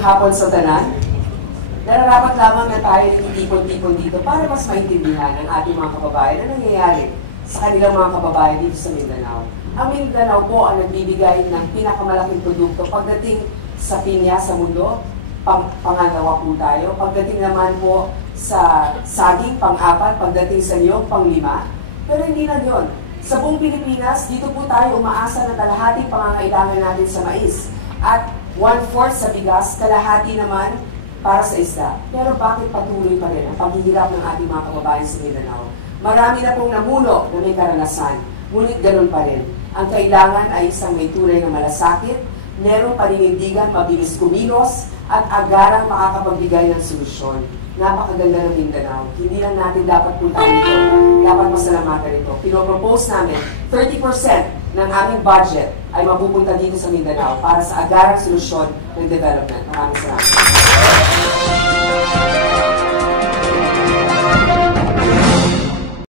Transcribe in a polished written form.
hapon sa tanan. Nararapat lamang na tayo nagtitipon-tipon dito para mas maintindihan ng ating mga kababayan na nangyayari sa kanilang mga kababayan dito sa Mindanao. Ang Mindanao po ang nagbibigay ng pinakamalaking produkto pagdating sa pinya sa mundo, pangalawa po tayo. Pagdating naman po sa saging, pang-apat, pagdating sa niyog, pang-lima. Pero hindi na yun. Sa buong Pilipinas, dito po tayo umaasa na kalahati pangangailangan natin sa mais. At 1/4 sa bigas, kalahati naman para sa isda. Pero bakit patuloy pa rin ang paghihirap ng ating mga kababayan sa Mindanao? Marami na pong namuno na may karanasan, ngunit ganun pa rin. Ang kailangan ay isang may tunay na malasakit, merong paninindigan, mabilis kumilos, at agarang makakapagbigay ng solusyon. Napakaganda ng Mindanao. Hindi lang natin dapat puntahan ito, dapat masalamatan ito. Pinopropose namin, 30% ng aming budget ay mapupunta dito sa Mindanao para sa agarang solusyon ng development. Maraming salamat.